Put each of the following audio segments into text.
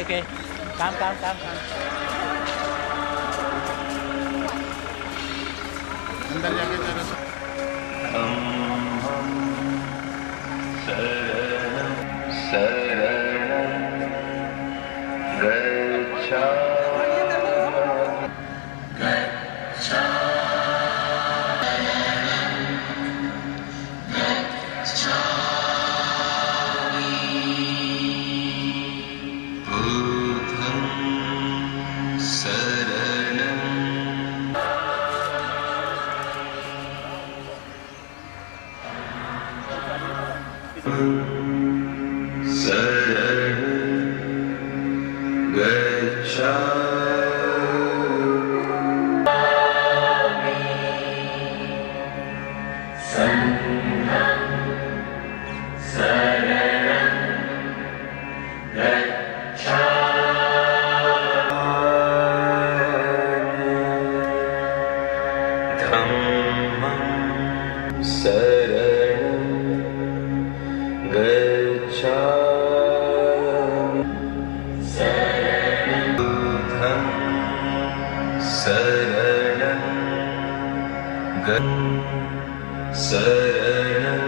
Okay काम काम काम काम अंदर जाके जरा शरणं शरणं बुद्धं शरणं शरणं गच्छामि संघं शरणं गच्छामि धम्मं शरणं गच्छामि बुद्धं शरणं शरणं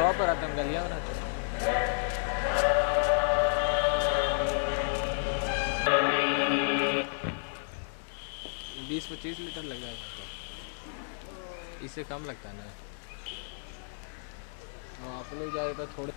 रोड पर आते हैं गलियां बनाते 20-25 लीटर लग जाएगा इससे कम लगता है ना आप लोग जाए तो थोड़े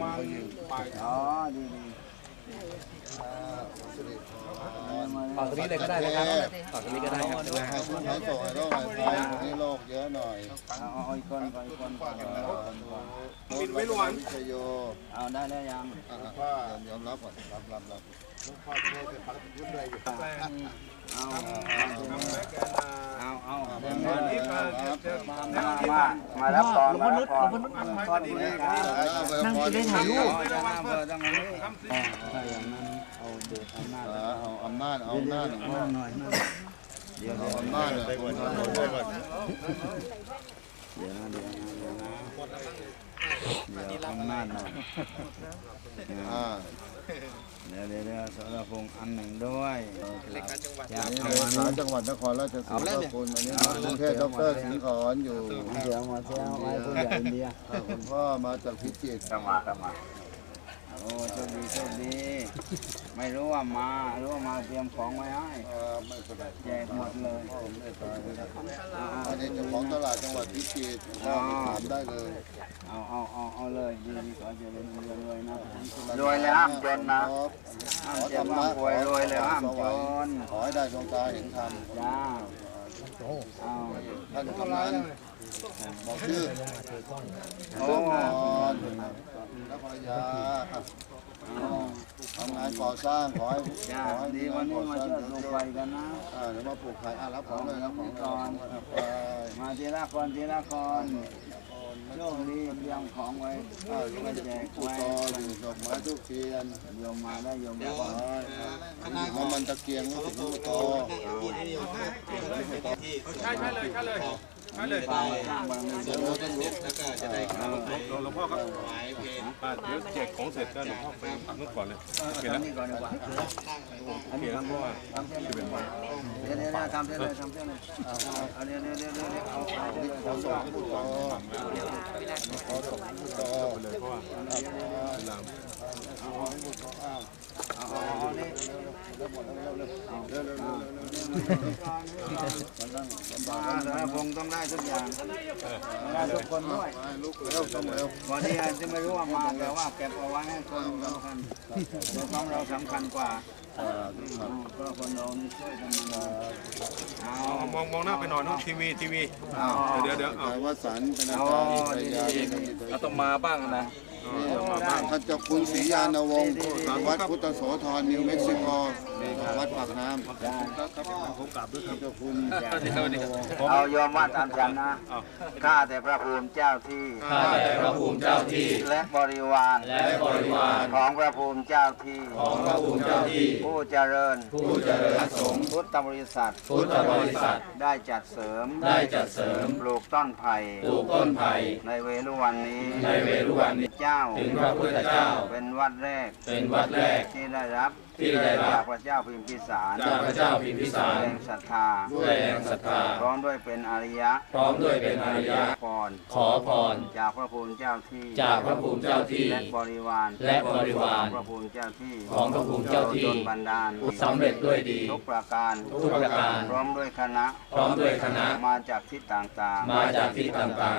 ฝากนี้เลยก็ได้นะครับฝากนี้ก็ได้ครับให้ส่งให้โรคให้ไฟให้โรคเยอะหน่อยเอาอีกคนบินไม่หลวนชโย เอาได้ยังยอมรับก่อนรับพ่อเทศเป็นพักยุ่งอะไรอยู่มารับตอนมารับตอนนั่งจะได้ถ่ายรูปเอาอำนาจหน่อยเดี๋ยวอำนาจไปก่อนเดี๋ยวอำนาจหน่อยเดี๋ยวสรพงษ์อันหนึ่งด้วยจังหวัดนครราชสีมาคุณอันนี้กรุงเทพดร.ศรีขอนอยู่เดี๋ยวมาเที่ยวไอ้ผู้ใหญ่อินเดียคุณพ่อมาจากพิจิตรมาโอ้โชคดีไม่รู้ว่ามาเตรียมของไว้ให้ไม่เป็นไรแจกหมดเลยอันนี้เจ้าของตลาดจังหวัดพิจิตรถามได้เลยเอาเลยดีขอเจริญรวยนะรวยเลยห้ามจนนะห้ามเจ็บห้ามป่วยรวยเลยห้ามจนขอให้ได้ดวงตาเห็นธรรมจ้าท่านกำนันบอกชื่อโอ้และภรรยาทำงานก่อสร้างขอให้ดีวันนี้มาช่วยปลูกไฟกันนะเดี๋ยวมาปลูกไผ่รับของเลยรับของก่อนมาทีละคนโชคดีเตรียมของไว้มาแจกไว้ดอกไม้ทุกเทียนโยมมาได้โยมมาน้ำมันตะเกียงรู้สึกว่าโตใช่เลยไปเดี๋ยวเราต้องลุกแล้วก็จะได้หลวงพ่อครับเดี๋ยวแจกของเสร็จก็หลวงพ่อไปนู่นก่อนเลยเปลี่ยนนี่ก่อนดีกว่าอันนี้ทำด้วยเดี๋ยวทำเส้นเลยเอาเดี๋ยวขอส่งผู้ต่อขอส่งผู้ต่อเลยเพราะว่าเอานี่ มาสารพงษ์ต้องได้ทุกอย่างได้ทุกคนด้วย ลูกเร็วต้องเร็ว วันนี้อาจจะไม่รู้ว่ามาแต่ว่าเก็บเอาไว้ให้คนสำคัญตัวของเราสำคัญกว่าเพราะคนเรานี่ช่วยกันมาเอา มองหน้าไปหน่อยนู้นทีวีเดี๋ยว สายวสันต์เป็นอาจารย์ปริญญาเป็นกิจ เราต้องมาบ้างนะ ท่านเจ้าคุณศรียานวงศ์วัดพุทธโสธรนิวเม็กซิโกวัดปากน้ำผมกราบด้วยครับเจ้าคุณ เอายอมว่าตามฉันนะข้าแต่พระภูมิเจ้าที่ ข้าแต่พระภูมิเจ้าที่ และบริวาร ของพระภูมิเจ้าที่ ผู้เจริญสงฆ์พุทธบริษัท ได้จัดเสริมปลูกต้นไผ่ในเวรุวันนี้เจ้าถึงพระพุทธเจ้าเป็นวัดแรกที่ได้รับจากพระเจ้าพิมพิสารแรงศรัทธาพร้อมด้วยเป็นอริยะขอพรจากพระภูมิเจ้าที่และบริวารของพระภูมิเจ้าที่จนบันดาลสำเร็จด้วยดีทุกประการพร้อมด้วยคณะมาจากทิศต่าง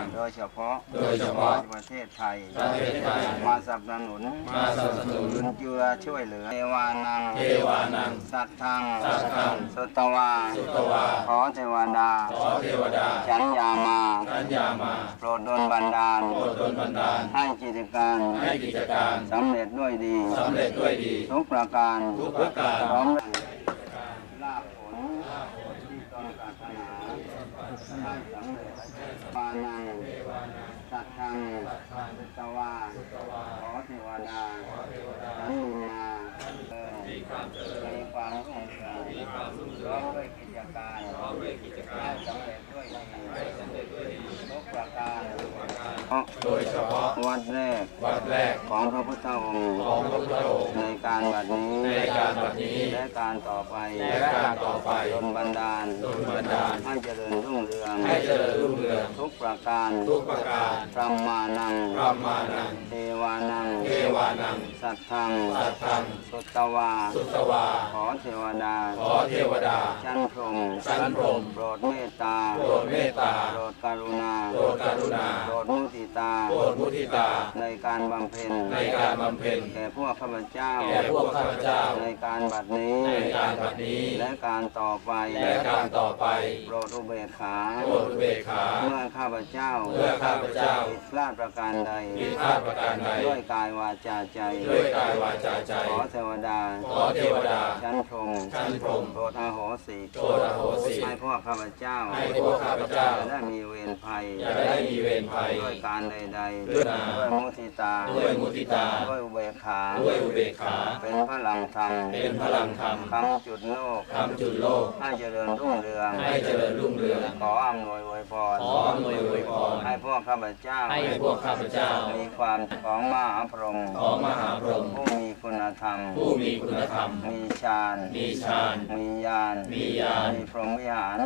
ๆโดยเฉพาะประเทศไทยมาสนับสนุนจุนเจือช่วยเหลือเทวานังสัตทังสุตวาขอเทวดาฉันยามาโปรดดลบันดาลให้กิจการสำเร็จด้วยดีทุกประการพร้อมลาภผลที่ตนปรารถนาให้สำเร็จปานังสัตทังสุตวาขอเทวดาฉันมามีความรุ่งเรืองพร้อมด้วยกิจการให้สำเร็จด้วยดีทุกประการโดยเฉพาะวัดแรกของพระพุทธองค์ในการบัดนี้และการต่อไปจนบันดาลให้เจริญรุ่งเรืองทุกประการพรหมานังเทวานังสัตทังสุตวาขอเทวดาชั้นพรหมโปรดเมตตาโปรดกรุณาโปรดมุทิตาในการบำเพ็ญแก่พวกข้าพเจ้าในการบัดนี้และการต่อไปโปรดอุเบกขาเมื่อข้าพเจ้าผิดพลาดประการใดด้วยกายวาจาใจขอเทวดาชั้นพรหมโปรดอโหสิให้พวกข้าพเจ้าได้มีเวรภัยด้วยการใดๆด้วยมุทิตาด้วยอุเบกขาเป็นพลังธรรมคำจุดโลกให้เจริญรุ่งเรืองขออำนวยอวยพรให้พวกข้าพเจ้ามีความของมหาพรหมผู้มีคุณธรรมมีฌานมีญาณมีพรหมวิหาร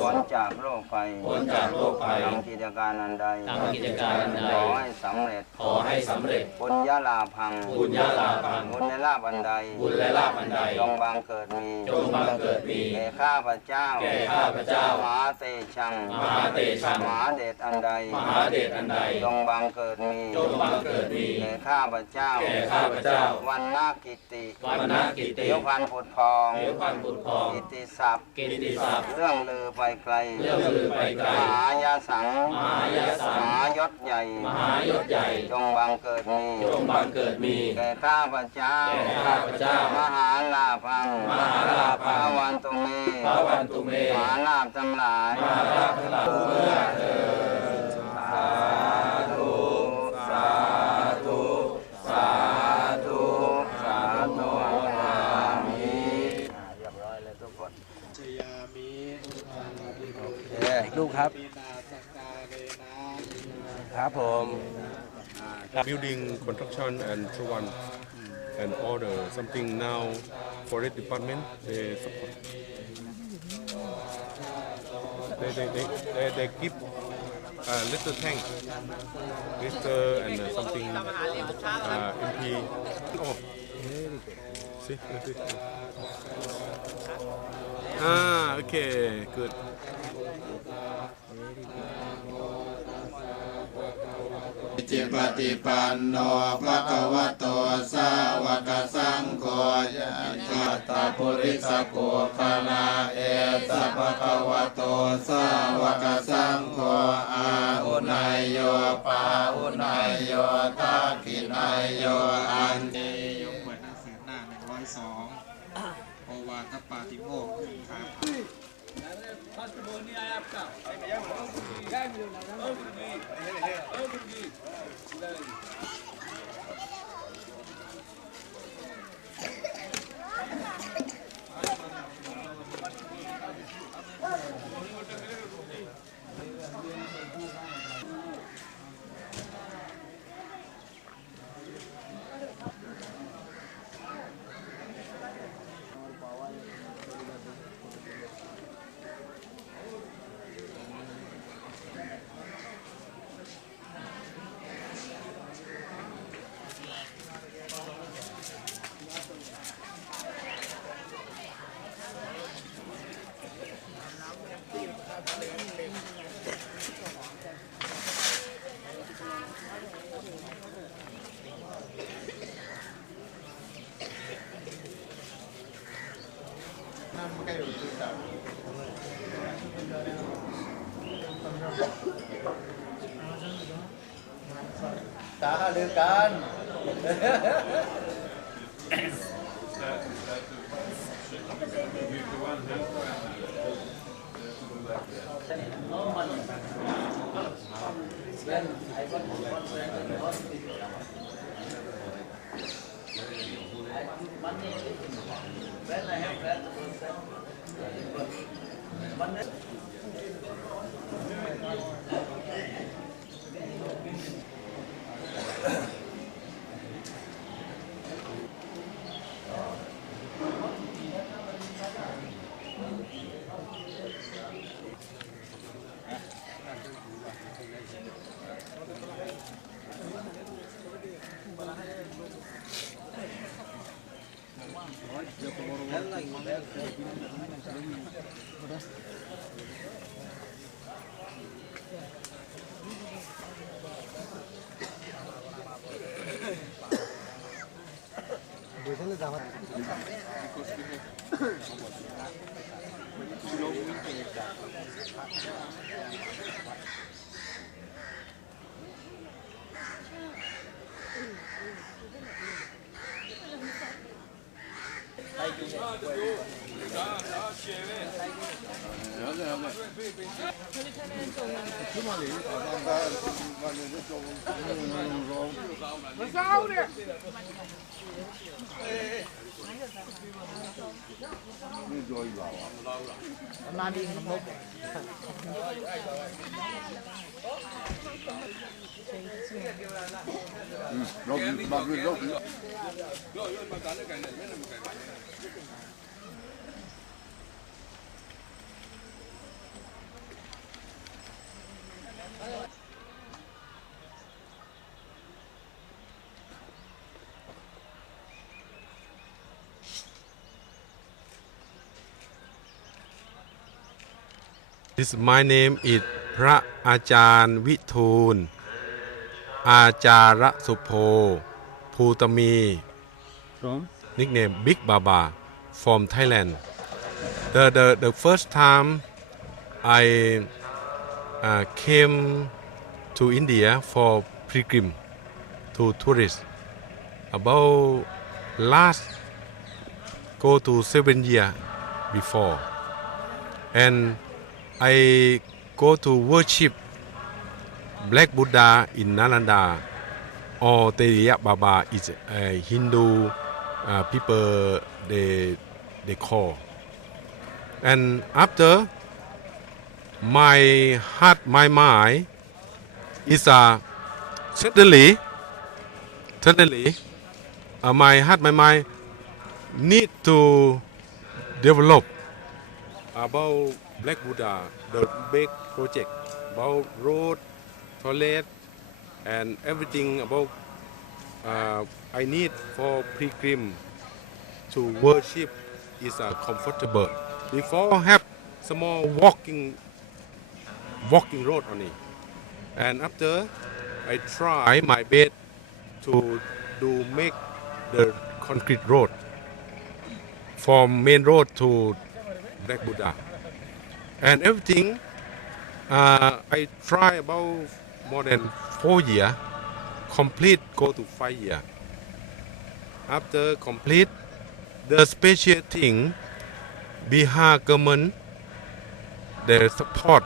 พ้นจากโรคภัยทำกิจการอันใดขอให้สำเร็จบุญญาลาภังบุญในลาภอันใดจงบังเกิดมีแก่ข้าพเจ้ามหาเตชังมหาเดชอันใดจงบังเกิดมีแก่ข้าพเจ้าวันนากิติเดี๋ยวพันผุดพองกิติศัพท์เรื่องลือไปไกลมหายาสังมหายศใหญ่จงบังเกิดมีแก่ข้าพเจ้ามหาลาภังพระวันตุเมมหาลาภทั้งหลายลูกครับครับผม building construction and so on and order something now forest department they support they give a little tank litter and something MP oh very good See, see. Ah, okay, good. จิปฏิปันโนภะคะวะโตสาวกสังโฆยัตตาปุริสโกภะลาเอสะภะคะวะโตสาวกสังโฆอาหุนายโยปาหุนายโยทักขินายโยอันติยกเปิดหนังสือหน้า102โอวาทปาติโมกข์ครับ ตาเดียวกัน This my name is พระอาจารย์วิทูลอาจาระสุโภภูตมี from nickname Big Baba from Thailand. The first time I came to India for pilgrim to tourist about last go to 7 years before, and I go to worship Black Buddha in Nalanda, or Teriya Baba is a Hindu people they call. And after my heart, my mind is suddenly my heart, my mind need to develop about Black Buddha, the big project about road, toilet, and everything about I need for pilgrim to worship is comfortable. Before have small walking road only, and after I try my best to do make the concrete road from main road to Black Buddha, and everything I try about more than 4 years, complete go to 5 years. After complete, the special thing, Bihar government, they support,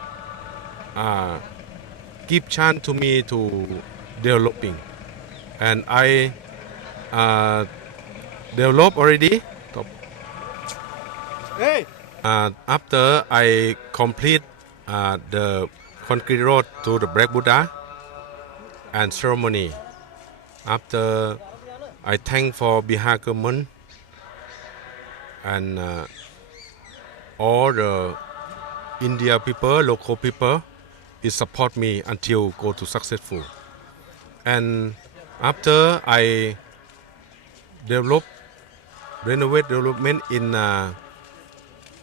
give chance to me to developing, and I develop already. Hey. After I complete the concrete road to the Black Buddha and ceremony, after I thank for Bihar government and all the India people, local people, is support me until go to successful. And after I renovate development in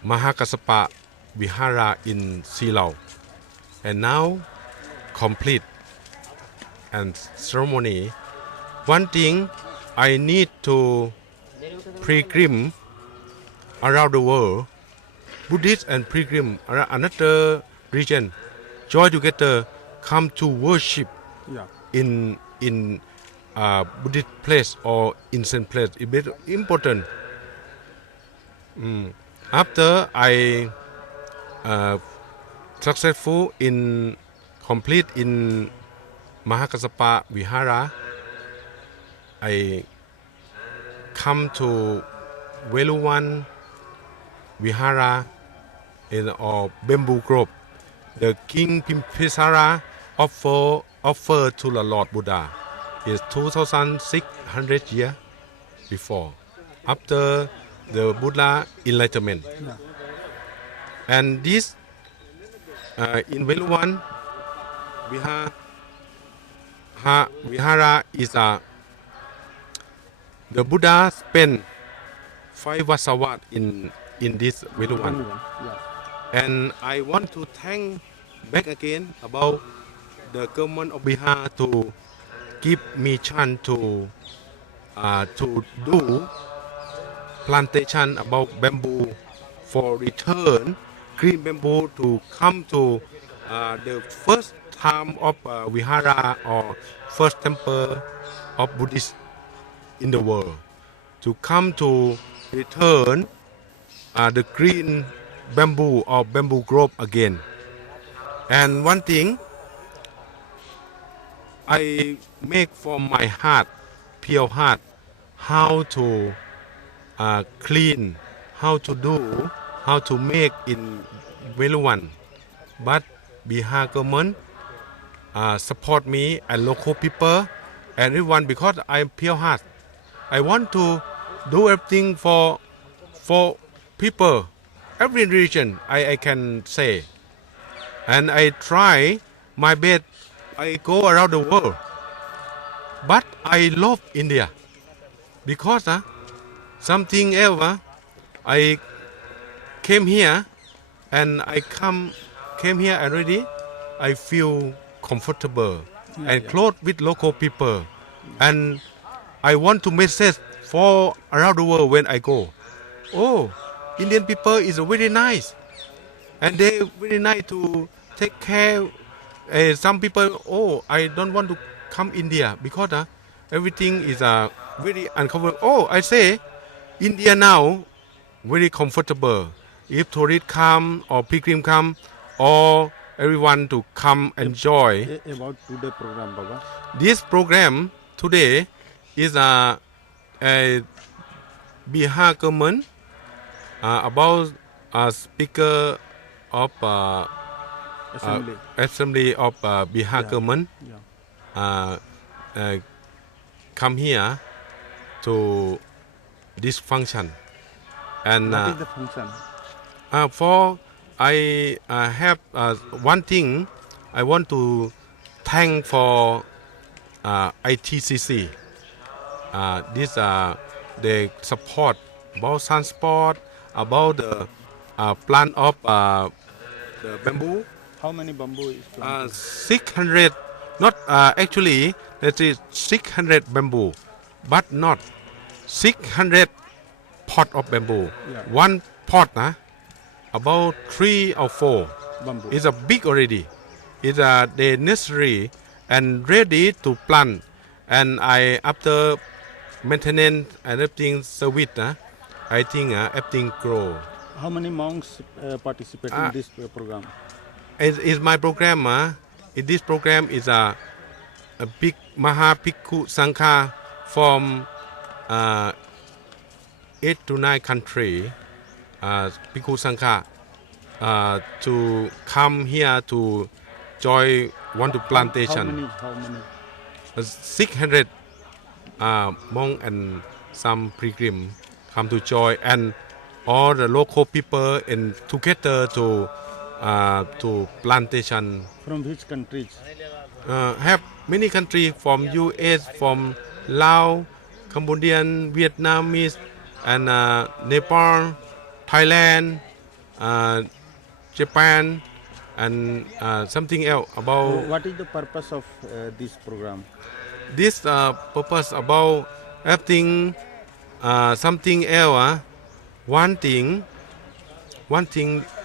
Mahakassapa Vihara in Silao, and now complete and ceremony. One thing I need to pilgrim around the world, Buddhist and pilgrim around another region, join together, come to worship in Buddhist place or incense place. It's very important. After I successful in complete in Mahakassapa Vihara, I come to Veluwan Vihara in bamboo grove. The King Bimpisara offer to the Lord Buddha is 2,600 years before, after the Buddha enlightenment. And this in Veluwan Vihara is the Buddha spent 5 Vasawat in this Veluwan. And I want to thank back again about the government of Bihar to give me chance to do plantation about bamboo for return green bamboo to come to the first time of Vihara or first temple of Buddhist in the world, to come to return the green bamboo or bamboo grove again. And one thing I make from my heart, pure heart, how to clean, how to make in Veluwan. But Bihar government support me and local people and everyone, because I'm pure heart. I want to do everything for people, every region I can say. And I try my best. I go around the world. But I love India because something else. I came here and came here already. I feel comfortable and close with local people, and I want to message for around the world when I go. Oh, Indian people is very nice, and they very nice to take care. Some people, oh, I don't want to come India because everything is very uncomfortable. Oh, I say India now very comfortable. If tourists come or pilgrim come, or everyone to come enjoy. About today program, Baba. This program today is a Bihar government about a speaker of assembly of Bihar government come here to this function. And What is the function? for I have one thing I want to thank for ITCC. This they support about transport, about the plant of the bamboo. How many bamboo is planted? 600, not actually, that is 600 bamboo, but not 600 pot of bamboo. Yeah. One pot, about 3 or 4. Bamboo. It's a big already. It's the necessary and ready to plant. And I after maintenance and everything service, I think everything grow. How many monks participate in this program? Is my program. In this program is a big Maha Bhikkhu Sangha from 8 to 9 country. Bhikkhu Sangha to come here to join one to plantation. How many? 600 monk and some pilgrim come to join, and all the local people and together to plantation. From which countries? Have many countries from US, from Laos, Cambodian, Vietnamese, and Nepal, Thailand, Japan, and something else about. What is the purpose of this program? This purpose about everything, something else. One thing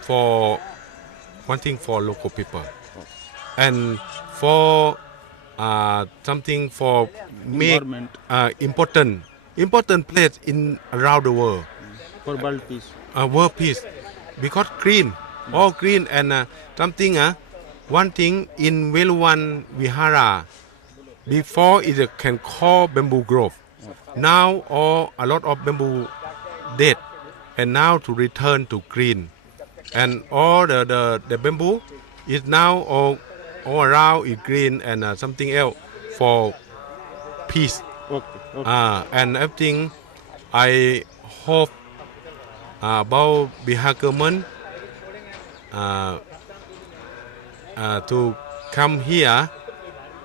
for local people, and for something for make Environment. important place in around the world. For world peace. World peace, because green, all green, and something. One thing in Veluwan Vihara, before it can call bamboo grove. Now a lot of bamboo dead, and now to return to green, and all the bamboo is now all around is green, and something else for peace. Okay. And everything I hope about Bihar government to come here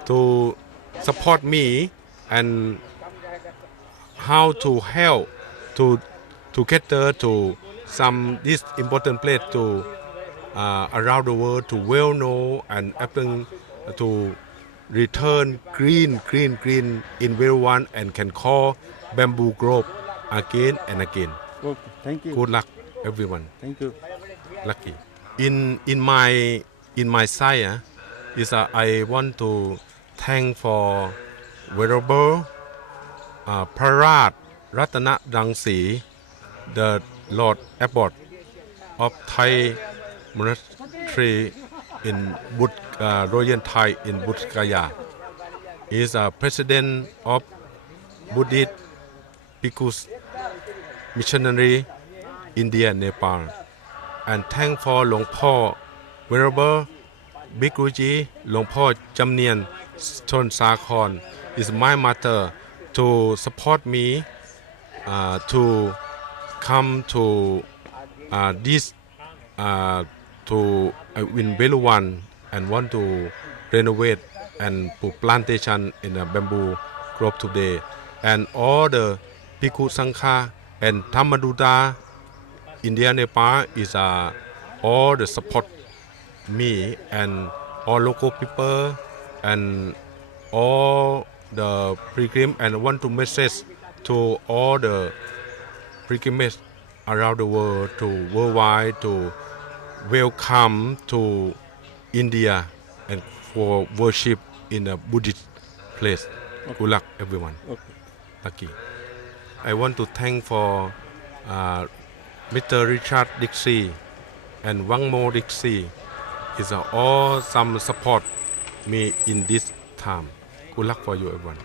to support me, and how to help to cater to some this important place to around the world to well know, and everything to return green in Veluwan, and can call bamboo grove again and again. Okay. Thank you. Good luck, everyone. Thank you. Lucky. In my side, is I want to thank for Venerable Prarat Ratana Rangsi, the Lord Abbot of Thai Monastery in Royal Thai in Bodh Gaya. He is a president of Buddhist Bhikkhus Missionary India Nepal. And thank for Long Po Venerable Bhikkuji Long Po Jamnian Thon Sakhon is my mother to support me to come to this to in Veluwan, and want to renovate and put plantation in a bamboo grove today. And all the Bhikkhu Sangha and Dhammaduta India Nepal is all the support me, and all local people and all the pilgrim, and want to message to all the pilgrims around the world, to worldwide, to welcome to India and for worship in a Buddhist place. Okay. Good luck, everyone. Okay. Lucky. I want to thank for Mr. Richard Dixie and Wang Mo Dixie is all some support me in this time. Good luck for you, everyone.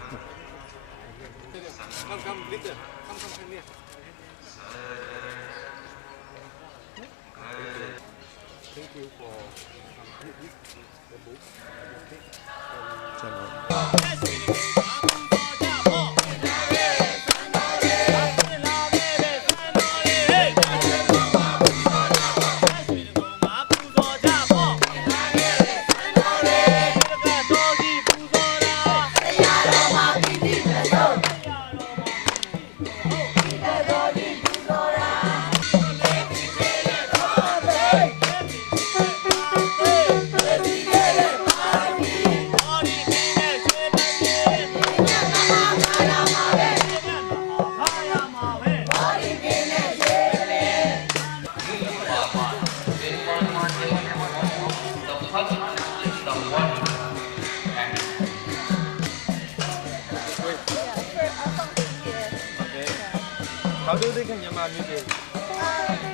music.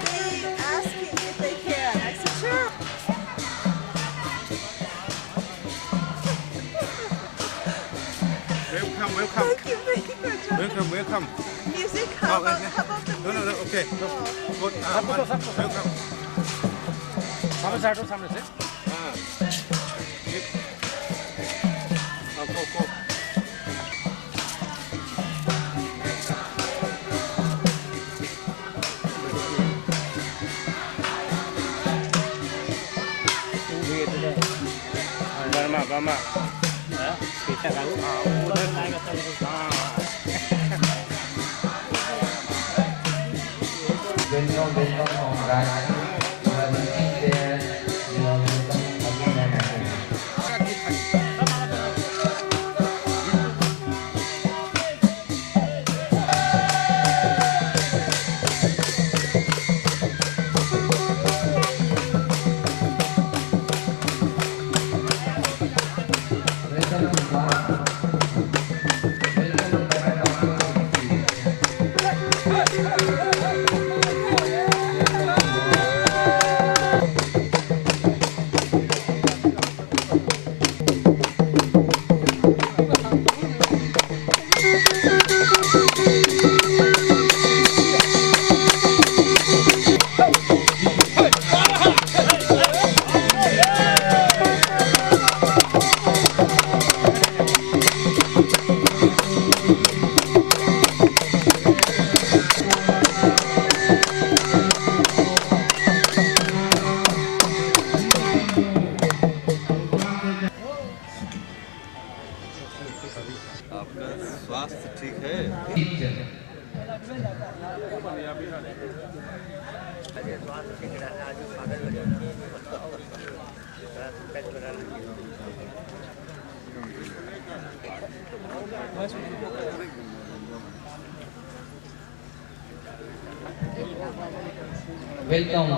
They asking if they can. I said, sure. Welcome. Thank you, thank you. Good job. Welcome. Music, how about the music? Okay. Good. Welcome. सामने से Go. Bama. Kita tahu. Udah naik ke आपका स्वास्थ्य ठीक है? Welcome.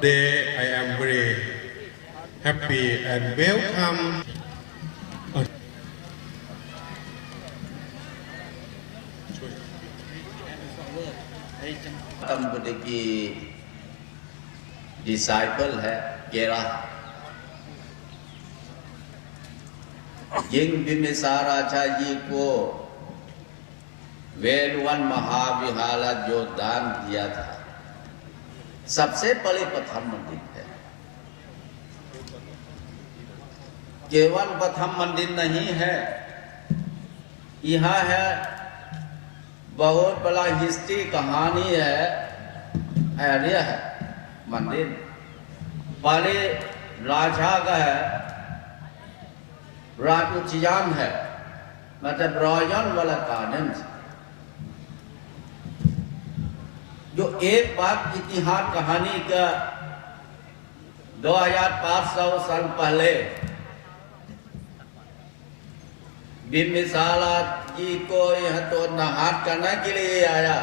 Today I am very happy and welcome. Gautam Buddha की disciple है केरा। King बिम्बिसाराचार्य को वेलवन महाविहार जो दान दिया था, सबसे बड़े प्रथम मंदिर है। केवल प्रथम मंदिर नहीं है, यहाँ है बहुत बड़ा हिस्ट्री कहानी है, एरिया है मंदिर। पहले राजा का है, राजउद्यान है, मतलब रॉयल वाला गार्डन। जो एक बात इतिहास कहानी का 2500 साल पहले बिम्बिसारा जी को यह तो नहात करने के लिए आया।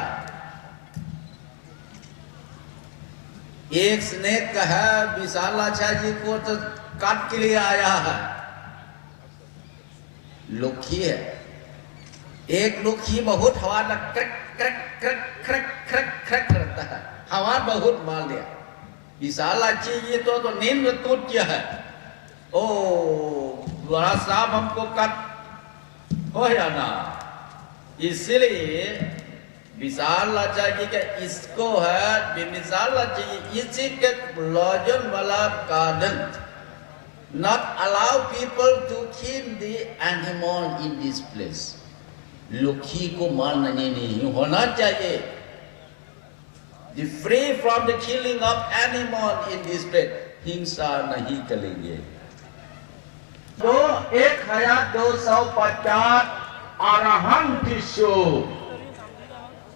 एक स्नेक का है, विशालाचार्य को तो काट के लिए आया है। लोखी है, एक लोखी बहुत हवा क्रक क्रक क्रक क्रक क्रक क्रक करता है, हवा बहुत मार लिया। विशालाचार्य तो नींद में टूट गया है। ओ बड़ा साहब हमको काट हो या ना, इसलिए विशालाचार्य के इसको है विशालाचार्य इसी के लॉजन वाला garden. Not allow people to kill the animal in this place. लोखी को मारना नहीं होना चाहिए। The free from the killing of animal in this place. हिंसा नहीं करेंगे। तो 1250 अरहंत शिशु,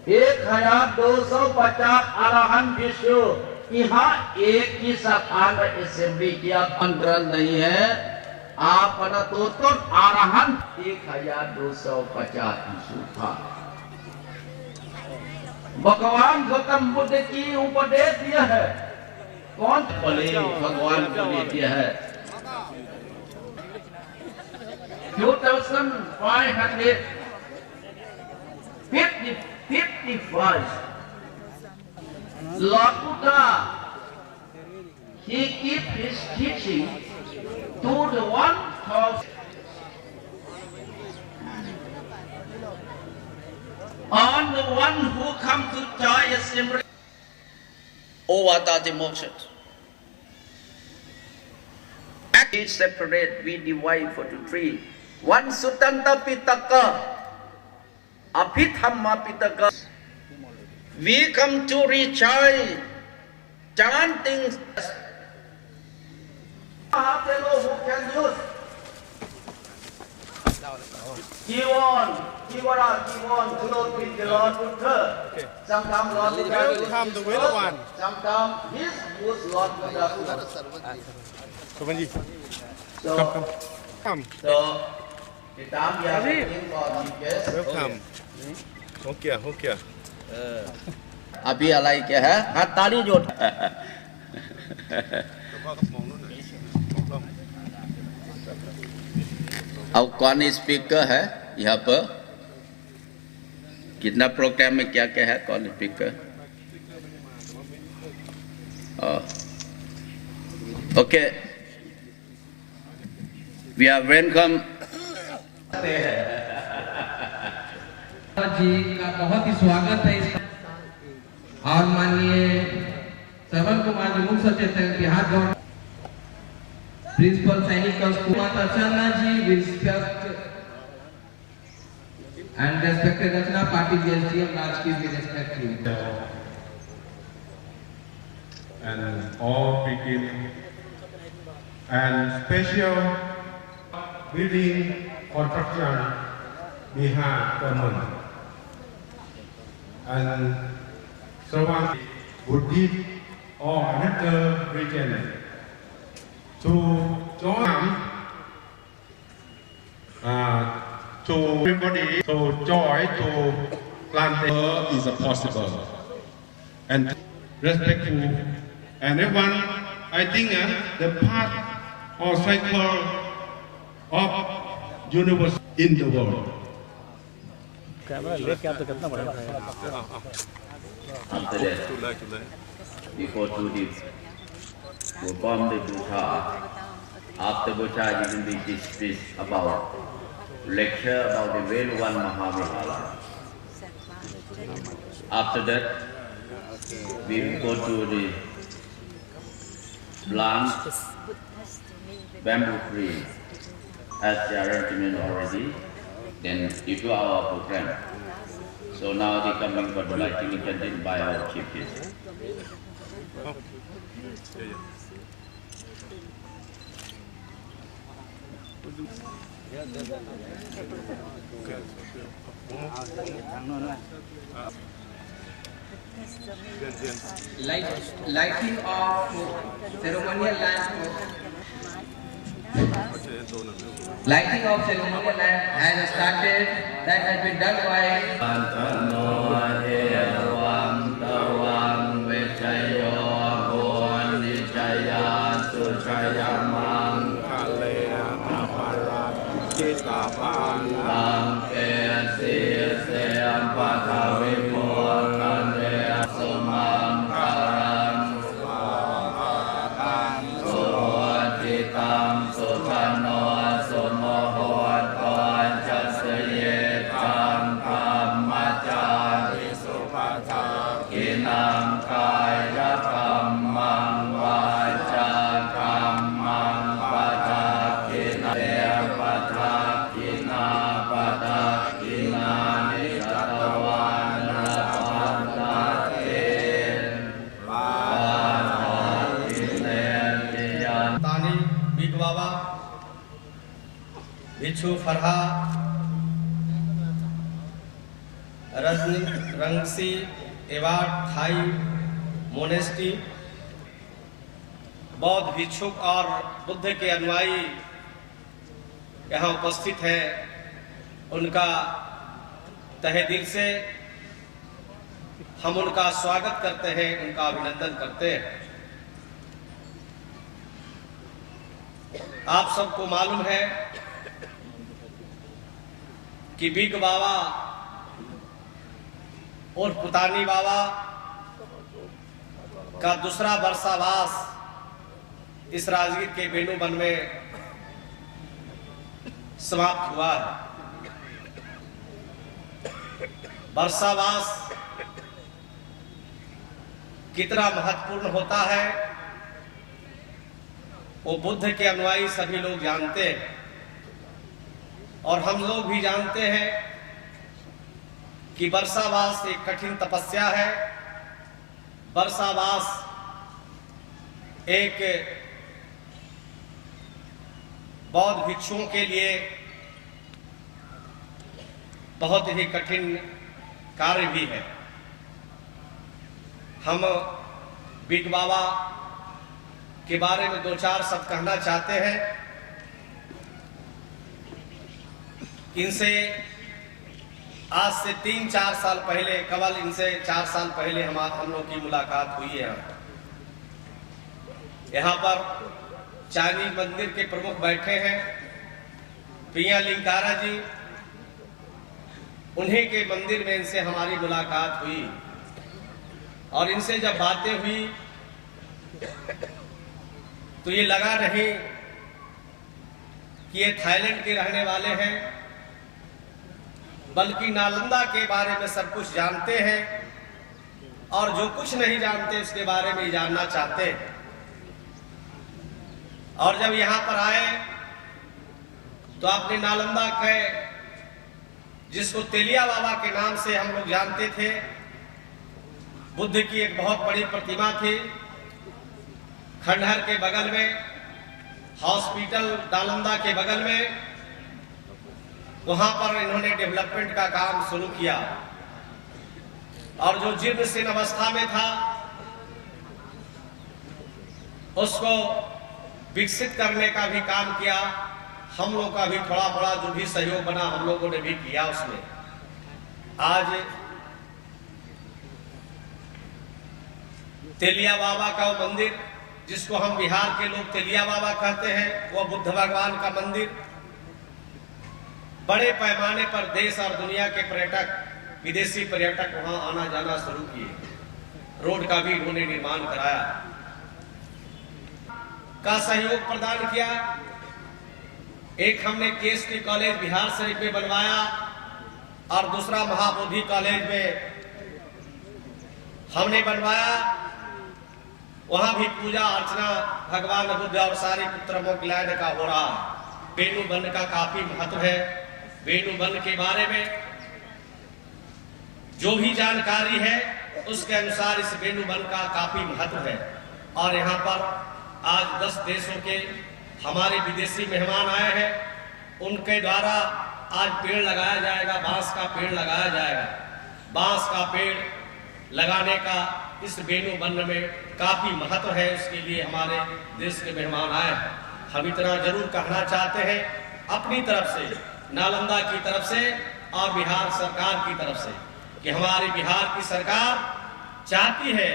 1250 अरहंत शिशु यहाँ एक ही स्थान में असेंबली किया। अंतराल नहीं है, आप तो अरहंत 1250 शिशु था। भगवान गौतम बुद्ध की उपदेश दिया है। कौन बोले भगवान को दिया है? 2555 Lord Buddha, he gives his teaching to the one called on the one who come to joy assembly. Ovatati moksha. We separate, we divide for two, three. One Sutanta Pitaka, Apithamma Pitaka. We come to rejoice, chanting. Who can use? Jiwon, clothes with the Lord Buddha. Sometimes Lord Buddha Welcome to Veluwan. Sometimes his use Lord Buddha. Sobanji. So, Come. so, kita biar for GPS. Welcome. Ho kya. अभी अलाई क्या है हाथ ताली जोड़ अब कौन speaker है यहाँ पर कितना प्रोग्राम में क्या क्या है कौन speaker okay we are welcome जी का बहुत ही स्वागत है और माननीय श्रवण कुमार जी मुख्य सचेतक Bihar government principal Sainik school Archana ji respect and respected Rachna party SDM राजकीय भी respect you And all begin and special building construction behind government and Sawan Buddhist or another region to join to everybody to join to plant is possible and respectful and everyone I think the path or cycle of universe in the world. After that, before two days, we perform the Buddha. After Buddha, you will be speech about lecture about the Veluwan Mahavihala. After that, we will go to the plant bamboo tree as the arrangement already. Then you do our program. So now they coming for the lighting attended by our chief guest. Lighting of ceremonial lamp. Lighting of ceremonial lamp has started. That has been done by. भिक्षु Farha रंगसी award Thai monastery बौद्ध भिक्षुक और बुद्ध के अनुयायी यहाँ उपस्थित हैं उनका तहे दिल से हम उनका स्वागत करते हैं उनका अभिनंदन करते हैं। आप सबको मालूम है कि बिग बाबा और पुतानी बाबा का दूसरा वर्षावास इस राजगीर के बेनू वन में समाप्त हुआ है। वर्षावास कितना महत्वपूर्ण होता है वो बुद्ध के अनुयायी सभी लोग जानते हैं और हम लोग भी जानते हैं कि वर्षावास एक कठिन तपस्या है। वर्षावास एक बौद्ध भिक्षुओं के लिए बहुत ही कठिन कार्य भी है। हम बिग बाबा के बारे में 2-4 शब्द कहना चाहते हैं। इनसे आज से 3-4 साल पहले, केवल इनसे 4 साल पहले हम लोग की मुलाकात हुई है। यहाँ पर चाइनीज मंदिर के प्रमुख बैठे हैं, पिया लिंगारा जी। उन्हीं के मंदिर में इनसे हमारी मुलाकात हुई और इनसे जब बातें हुई तो ये लगा नहीं कि ये थाईलैंड के रहने वाले हैं, बल्कि नालंदा के बारे में सब कुछ जानते हैं और जो कुछ नहीं जानते उसके बारे में जानना चाहते हैं। और जब यहाँ पर आए तो आपने नालंदा के, जिसको तेलिया बाबा के नाम से हम लोग जानते थे, बुद्ध की एक बहुत बड़ी प्रतिमा थी। खंडहर के बगल में, हॉस्पिटल नालंदा के बगल में, वहां पर इन्होंने डेवलपमेंट का काम शुरू किया और जो जीर्ण शीर्ण अवस्था में था उसको विकसित करने का भी काम किया। हम लोग का भी थोड़ा बड़ा जो भी सहयोग बना हम लोगों ने भी किया उसमें। आज तेलिया बाबा का वो मंदिर, जिसको हम बिहार के लोग तेलिया बाबा कहते हैं, वो बुद्ध भगवान का मंदिर बड़े पैमाने पर देश और दुनिया के पर्यटक, विदेशी पर्यटक वहां आना जाना शुरू किए। रोड का भी इन्होंने निर्माण कराया, का सहयोग प्रदान किया। एक हमने केएसटी कॉलेज बिहार शरीफ में बनवाया और दूसरा महाबोधि कॉलेज में हमने बनवाया। वहां भी पूजा अर्चना भगवान बुद्ध और सारे पुत्रमों के लाइन का हो रहा है। बेनू वन का काफी महत्व है। बेनू वन के बारे में जो भी जानकारी है उसके अनुसार इस बेनू वन का काफी महत्व है। और यहाँ पर आज 10 देशों के हमारे विदेशी मेहमान आए हैं, उनके द्वारा आज पेड़ लगाया जाएगा, बांस का पेड़ लगाया जाएगा। बांस का पेड़ लगाने का इस बेनू वन में काफी महत्व है, उसके लिए हमारे देश के मेहमान आए हैं। हम इतना जरूर कहना चाहते हैं अपनी तरफ से, नालंदा की तरफ से और बिहार सरकार की तरफ से, कि हमारी बिहार की सरकार चाहती है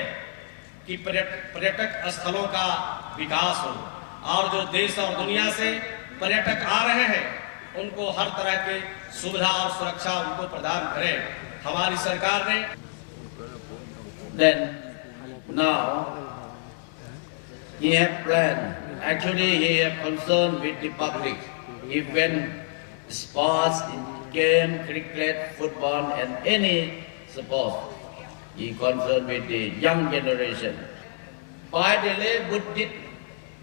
कि पर्यटक स्थलों का विकास हो और जो देश और दुनिया से पर्यटक आ रहे हैं उनको हर तरह के सुविधा और सुरक्षा उनको प्रदान करें हमारी सरकार ने। Then now he have planned. Actually, he have concern with the public. Even sports, game, cricket, football, and any sport, he concerned with the young generation. By the way, Buddhist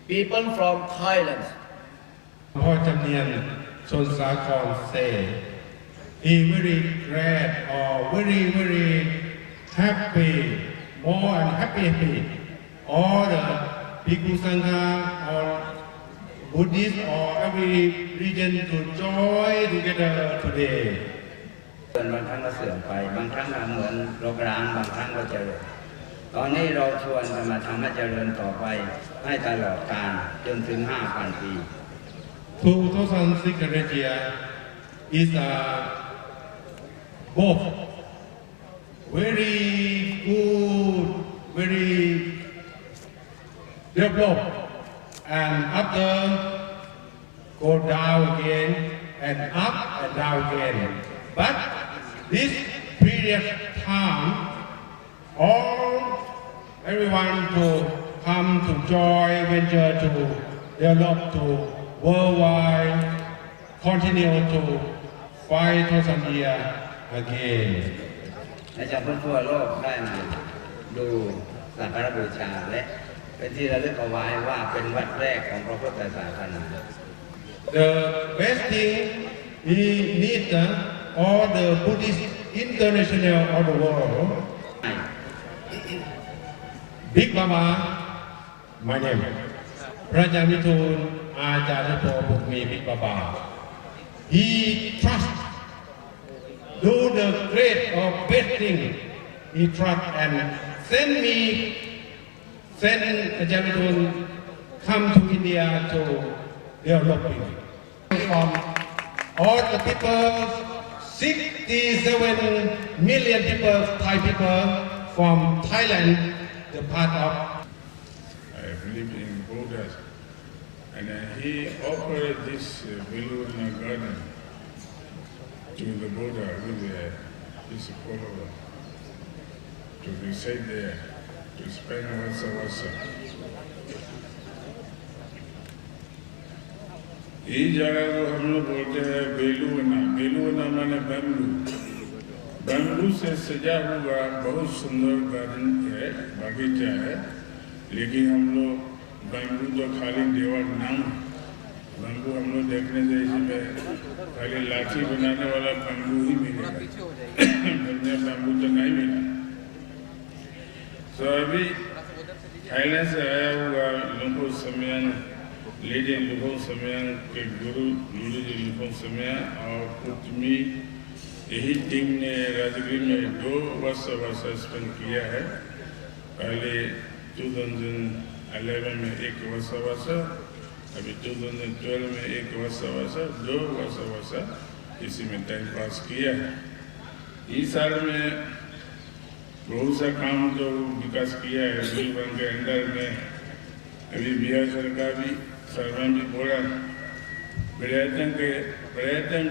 people from Thailand. พ่อจำเนียนชนสาคร say he very glad or very happy, more and happy all the Bhikkhu Sangha or Buddhist or every region to join together today. บางครั้งก็เสื่อมไปบางครั้งก็เหมือนโรคร้างบางครั้งก็เจริญตอนนี้เราชวนกันมาทำให้เจริญต่อไปให้ตลอดกาลจนถึง 5,000 ปี 2006 year is both very good, very developed, and after go down again and up and down again. But this period of time, all everyone to come to join venture to develop to worldwide, continue to 5,000 years again. และจากทั่วโลกได้มาดูสักการะบูชาและเป็นที่ระลึกเอาไว้ว่าเป็นวัดแรกของพระพุทธศาสนา The best thing we need all the Buddhist international of the world. Big Baba, my name. พระอาจารย์วิทูลอาจารย์โตบุกมีบิ๊กบาบา He trust do the great or best thing. He trust and sendอาจารย์วิทูล come to India to developing from all the people 67 million people Thai people from Thailand the part of I believe in Buddha, and he offered this Viluna garden to the Buddha with his follower to reside there, to spend Vasa. इस जगह को हम लोग बोलते हैं बेलूना माने bamboo से सजा हुआ बहुत सुंदर गार्डन है, बगीचा है, लेकिन हम लोग बैम्बू तो खाली देवर नाम, बैम्बू हम लोग देखने से इसमें खाली लाठी बनाने वाला बैम्बू ही मिलेगा, बैम्बू तो नहीं मिला। तो अभी थाईलैंड से आया हुआ लोगों सम्मेलन लेडी लोगों सम्मेलन के गुरु जी लोगों सम्मेलन और पुतमी यही टीम ने राजगीर में 2 वर्ष स्पेंड किया है। पहले 2011 में 1 वर्ष, अभी 2012 में 1 वर्ष, 2 वर्ष इसी में टाइम पास किया है। इस साल में बहुत सा काम जो विकास किया है बिलवन के अंडर में, अभी बिहार सरकार भी सर्वन भी बोला पर्यटन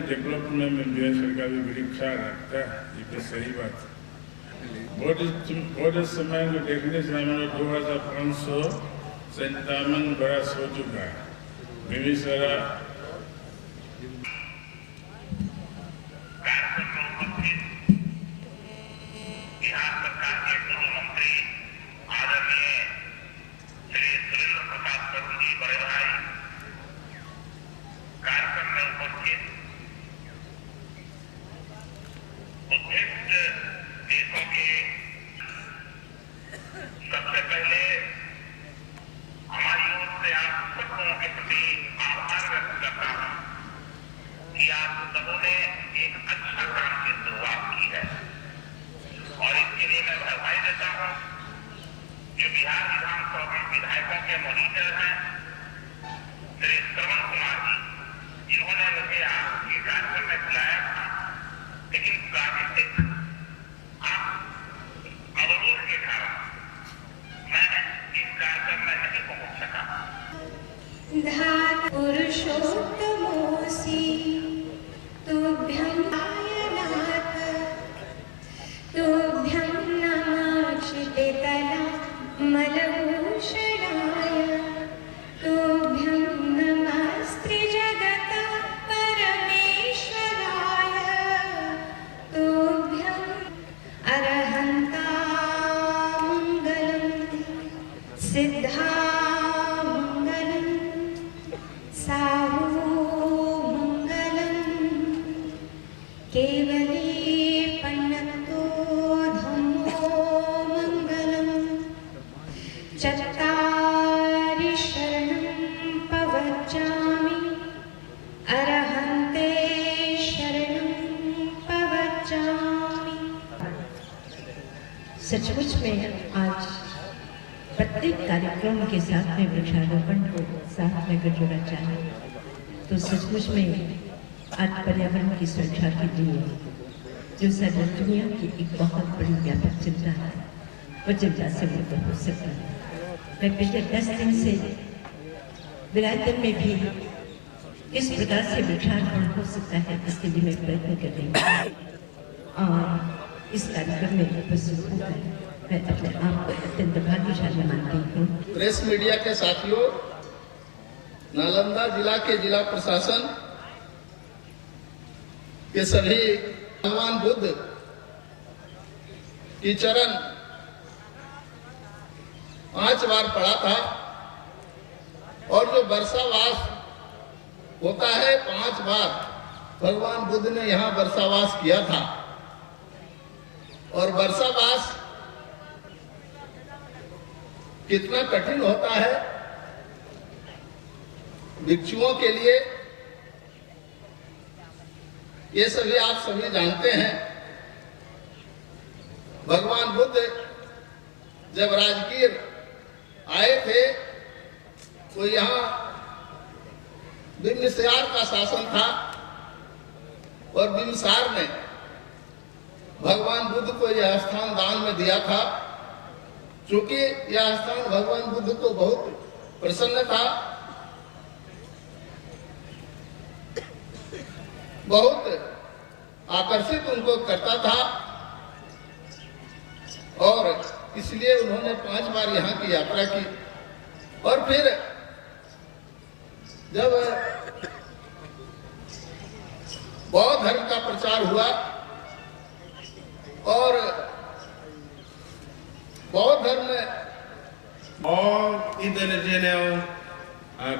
डेवलपमेंट में बिहार सरकार भी बड़ी ख्याल रखता है, ये तो सही बात है। बहुत समय को देखने से हमारा 2557 बरस हो चुका है। बेबी सारा सचमुच में आज प्रत्येक कार्यक्रम के साथ में वृक्षारोपण को साथ में जोड़ा जाए तो सचमुच में आज पर्यावरण की सुरक्षा के लिए जो सारी दुनिया की एक बहुत बड़ी व्यापक चिंता है वो चिंता से मुक्त हो सकता है। मैं पिछले 10 दिन से विरायतन में भी किस प्रकार से वृक्षारोपण हो सकता है इसके लिए मैं प्रयत्न कर रही हूँ और इस कार्यक्रम में उपस्थित होकर मैं अपने आप को अत्यंत भाग्यशाली मानती हूँ। प्रेस मीडिया के साथियों, नालंदा जिला के जिला प्रशासन के सभी भगवान बुद्ध की चरण 5 बार पढ़ा था और जो वर्षावास होता है 5 बार भगवान बुद्ध ने यहाँ वर्षावास किया था। और वर्षावास कितना कठिन होता है भिक्षुओं के लिए, ये सभी आप सभी जानते हैं। भगवान बुद्ध जब राजगीर आए थे तो यहाँ बिम्बिसार का शासन था और बिम्बिसार ने भगवान बुद्ध को यह स्थान दान में दिया था। चूंकि यह स्थान भगवान बुद्ध को बहुत प्रसन्न था, बहुत आकर्षित उनको करता था और इसलिए उन्होंने 5 बार यहाँ की यात्रा की। और फिर जब बौद्ध धर्म का प्रचार हुआ और बौद्ध धर्म में all international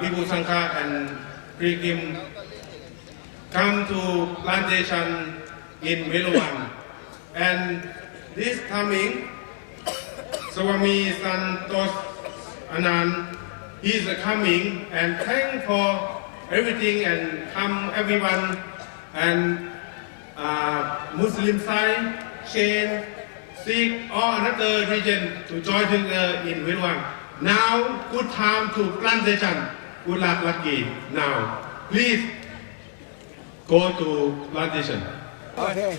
Bhikkhu Sangha and pilgrim come to plantation in Veluwan, and this coming Swami Santosh Anand, he is coming and thank for everything and come everyone and Muslim side, Jain, Sikh or another region to join together in Veluwan. Now good time to plantation. Good luck, lucky. Now please go to plantation. Okay.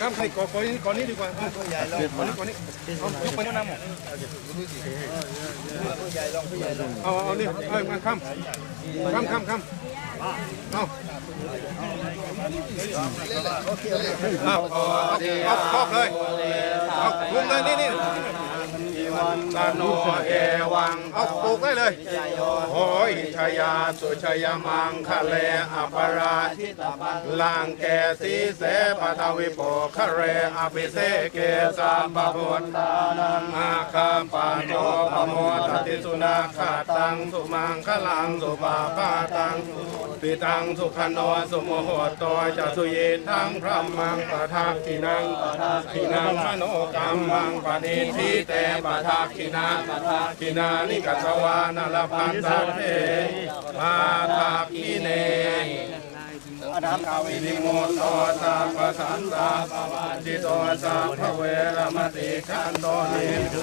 ข้ามใครก่อนนี้ดีกว่าก่อนนี้ยกไปน้ำเอานี่ข้ามเอาครอบเลยเอาคุมเลยนี่วันตโนเอวังเอาปลูกได้เลยโอ้ยชายาสุชายามังคะเลอปราชิตลังแกสีเสปทวิโปคะเรอภิเสเกสัมปพุทธานังอาคาปาโตปโมทติสุนาขาตังสุมังคะลังสุปาปาตังปิตังสุขโนสุโมโหโตจะสุเยทังพระมังปะทักขินังมโนกรรมังปณิทิเตปะทักขินานิกัสวานลพันตะเทปะทักขิเนอนาคาวินิโมโตสัพพสันตาปวัจจิโตสัพพเวรมติขันโตนิจ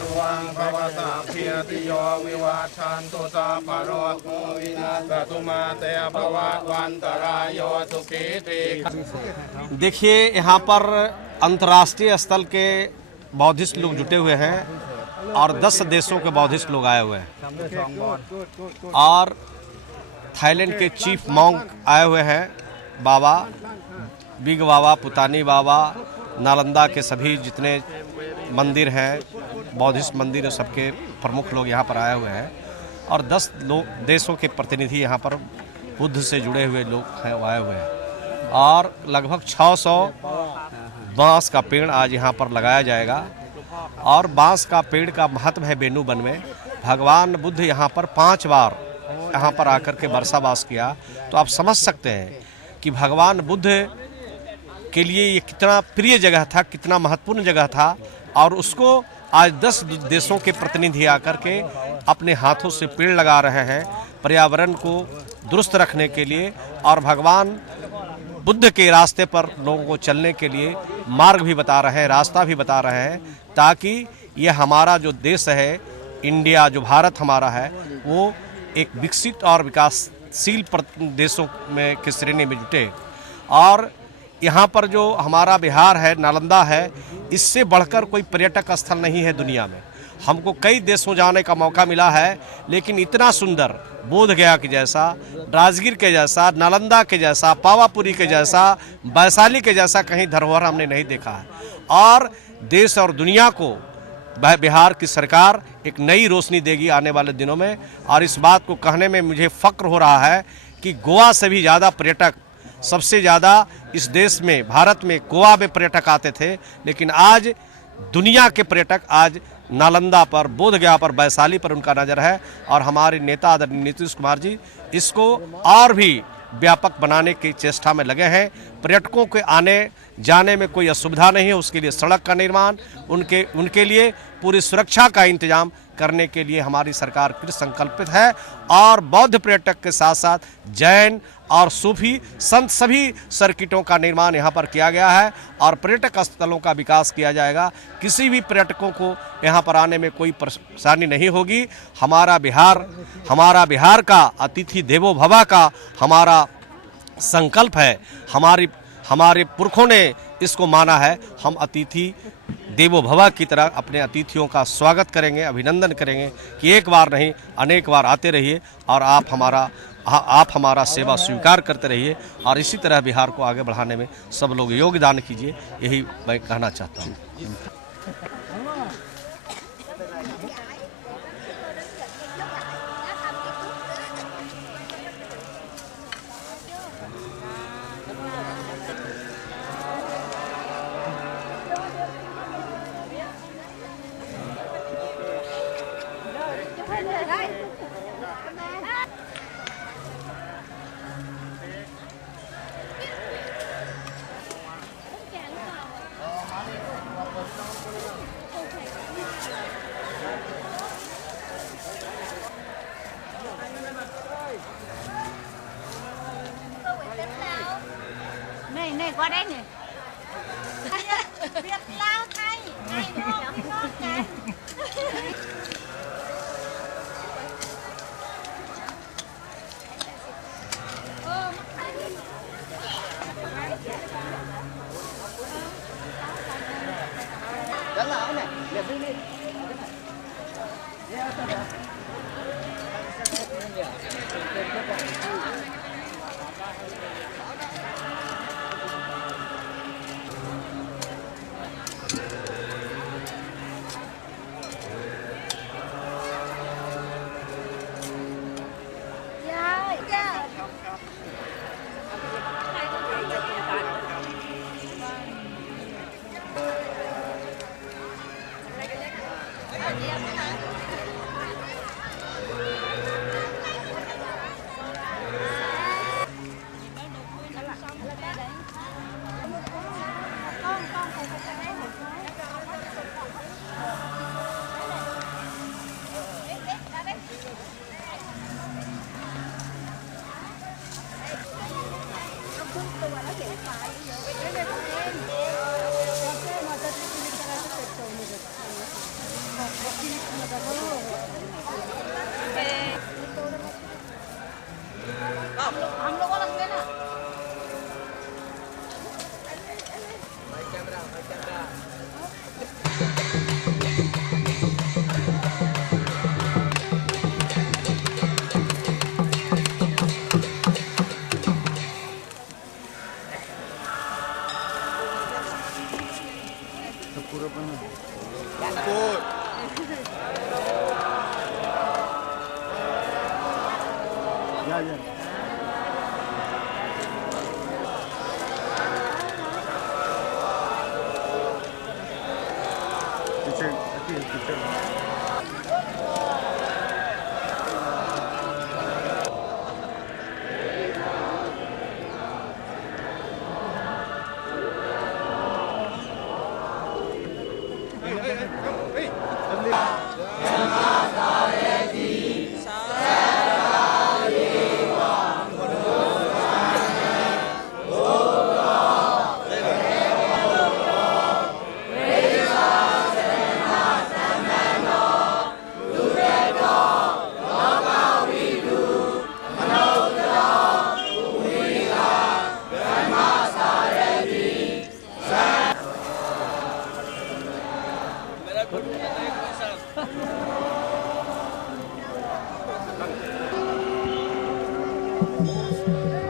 ตุวังภวสาเพียติโยวิวัชชันตุสัพพโรโควินาศตุมาเตภวัตวันตรายโยสุขีติ देखिए यहाँ पर अंतर्राष्ट्रीय स्तर के Buddhist लोग जुटे हुए हैं और 10 देशों के बौद्धिस्ट लोग आए हुए हैं और थाईलैंड के चीफ मॉन्क आए हुए हैं, बाबा बिग बाबा, पुतानी बाबा, नालंदा के सभी जितने मंदिर हैं बौद्धिस्ट मंदिर सबके प्रमुख लोग यहाँ पर आए हुए हैं और 10 देशों के प्रतिनिधि यहाँ पर बुद्ध से जुड़े हुए लोग हैं वो आए हुए हैं और लगभग 600 बांस का पेड़ आज यहाँ पर लगाया जाएगा। और बांस का पेड़ का महत्व है बेनू वन में। भगवान बुद्ध यहाँ पर 5 बार यहाँ पर आकर के वर्षावास किया, तो आप समझ सकते हैं कि भगवान बुद्ध के लिए ये कितना प्रिय जगह था, कितना महत्वपूर्ण जगह था और उसको आज 10 देशों के प्रतिनिधि आकर के अपने हाथों से पेड़ लगा रहे हैं पर्यावरण को दुरुस्त रखने के लिए और भगवान बुद्ध के रास्ते पर लोगों को चलने के लिए मार्ग भी बता रहे हैं, रास्ता भी बता रहे हैं, ताकि ये हमारा जो देश है इंडिया, जो भारत हमारा है, वो एक विकसित और विकासशील देशों में की श्रेणी में जुटे। और यहाँ पर जो हमारा बिहार है, नालंदा है, इससे बढ़कर कोई पर्यटक स्थल नहीं है दुनिया में। हमको कई देशों जाने का मौका मिला है, लेकिन इतना सुंदर बोध गया के जैसा, राजगीर के जैसा, नालंदा के जैसा, पावापुरी के जैसा, वैशाली के जैसा कहीं धरोहर हमने नहीं देखा है। और देश और दुनिया को बिहार की सरकार एक नई रोशनी देगी आने वाले दिनों में। और इस बात को कहने में मुझे फ़ख्र हो रहा है कि गोवा से भी ज़्यादा पर्यटक, सबसे ज़्यादा इस देश में, भारत में गोवा में पर्यटक आते थे, लेकिन आज दुनिया के पर्यटक आज नालंदा पर, बोधगया पर, वैशाली पर उनका नज़र है। और हमारे नेता आदरणीय नीतीश कुमार जी इसको और भी व्यापक बनाने की चेष्टा में लगे हैं। पर्यटकों के आने जाने में कोई असुविधा नहीं है, उसके लिए सड़क का निर्माण, उनके लिए पूरी सुरक्षा का इंतजाम करने के लिए हमारी सरकार कृत संकल्पित है। और बौद्ध पर्यटक के साथ साथ जैन और सूफी संत सभी सर्किटों का निर्माण यहाँ पर किया गया है और पर्यटक स्थलों का विकास किया जाएगा। किसी भी पर्यटकों को यहाँ पर आने में कोई परेशानी नहीं होगी। हमारा बिहार का अतिथि देवो भव का हमारा संकल्प है। हमारे पुरखों ने इसको माना है। हम अतिथि देवो भव की तरह अपने अतिथियों का स्वागत करेंगे, अभिनंदन करेंगे कि एक बार नहीं अनेक बार आते रहिए और आप हमारा सेवा स्वीकार करते रहिए और इसी तरह बिहार को आगे बढ़ाने में सब लोग योगदान कीजिए, यही मैं कहना चाहता हूँ। Này qua đây nè. Việt Lao Thái. Này ngon này. Đó là cái này, đẹp đi đi. Thank you.